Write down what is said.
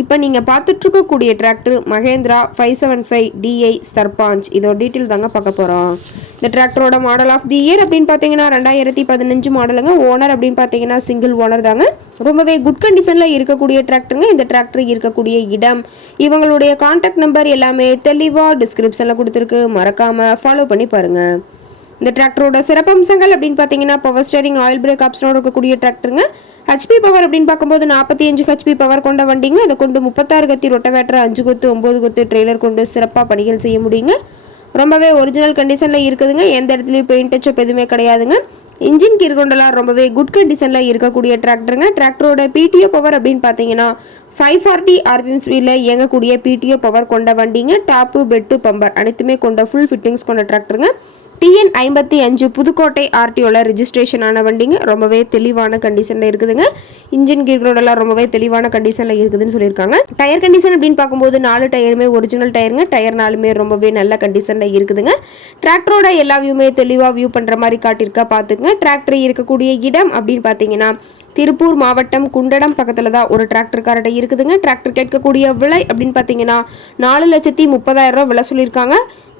இப்போ நீங்கள் பார்த்துட்ருக்கக்கூடிய tractor Mahindra five seven five DI Sarpanch. இதோட டீட்டெயில் தாங்க பார்க்க போகிறோம் இந்த டிராக்டரோட மாடல் ஆஃப் தி இயர் அப்படின்னு பார்த்தீங்கன்னா ரெண்டாயிரத்தி பதினஞ்சு மாடலுங்க ஓனர் அப்படின்னு பார்த்தீங்கன்னா சிங்கிள் ஓனர் தாங்க. ரொம்பவே குட் கண்டிஷனில் இருக்கக்கூடிய டிராக்டருங்க இந்த டிராக்டர் இருக்கக்கூடிய இடம் இவங்களுடைய காண்டாக்ட் நம்பர் எல்லாமே தெளிவாக டிஸ்கிரிப்ஷனில் கொடுத்துருக்கு. மறக்காமல் ஃபாலோ பண்ணி பாருங்கள் இந்த டிராக்டரோட சிறப்பம்சங்கள் அப்படின்னு பார்த்தீங்கன்னா பவர் ஸ்டேரிங் ஆயில் பிரேக் ஆப்ஷனோட இருக்கக்கூடிய டிராக்டருங்க ஹெச்பி பவர் அப்படின்னு பார்க்கும்போது நாற்பத்தி அஞ்சு ஹெச்பி பவர் கொண்ட வண்டிங்க. அதை கொண்டு முப்பத்தாறு கத்தி ரொட்டவேட்டர் அஞ்சு கொத்து ஒம்பது கொத்து ட்ரெய்லர் கொண்டு சிறப்பாக பணிகள் செய்ய முடியுங்க. ரொம்பவே ஒரிஜினல் கண்டிஷனில் இருக்குதுங்க. எந்த இடத்துலையும் பெயிண்ட் டச்சப் எதுவுமே கிடையாதுங்க. இன்ஜின் கீர் கொண்டெல்லாம் ரொம்பவே குட் கண்டிஷனில் இருக்கக்கூடிய டிராக்டருங்க டிராக்டரோட பிடிஓ பவர் அப்படின்னு பார்த்தீங்கன்னா ஃபைவ் ஃபார்ட்டி ஆர்பிஎம் ஸ்பீடில் இயங்கக்கூடிய பிடிஓ பவர் கொண்ட வண்டிங்க. டாப்பு பெட்டு பம்பர் அனைத்துமே கொண்ட ஃபுல் ஃபிட்டிங்ஸ் கொண்ட டிராக்டருங்க டிஎன் ஐம்பத்தி அஞ்சு புதுக்கோட்டை ஆர்டிஓவில் ரிஜிஸ்ட்ரேஷன் ஆன வண்டிங்க. ரொம்பவே தெளிவான கண்டிஷனில் இருக்குதுங்க. இன்ஜின் கீர்களோடலாம் ரொம்பவே தெளிவான கண்டிஷனில் இருக்குதுன்னு சொல்லியிருக்காங்க. டயர் கண்டிஷன் அப்படின்னு பார்க்கும்போது நாலு டயருமே ஒரிஜினல் டயருங்க டயர் நாலுமே ரொம்பவே நல்ல கண்டிஷனில் இருக்குதுங்க. டிராக்டரோட எல்லா வியூமே தெளிவாக வியூ பண்ணுற மாதிரி காட்டியிருக்கா பார்த்துக்குங்க. டிராக்டர் இருக்கக்கூடிய இடம் அப்படின்னு பார்த்தீங்கன்னா திருப்பூர் மாவட்டம் குண்டடம் பக்கத்தில் தான் ஒரு டிராக்டர்காரட்ட இருக்குதுங்க. டிராக்டர் கேட்கக்கூடிய விலை அப்படின்னு பார்த்தீங்கன்னா நாலு லட்சத்தி முப்பதாயிரம் ரூபா விலை சொல்லியிருக்காங்க.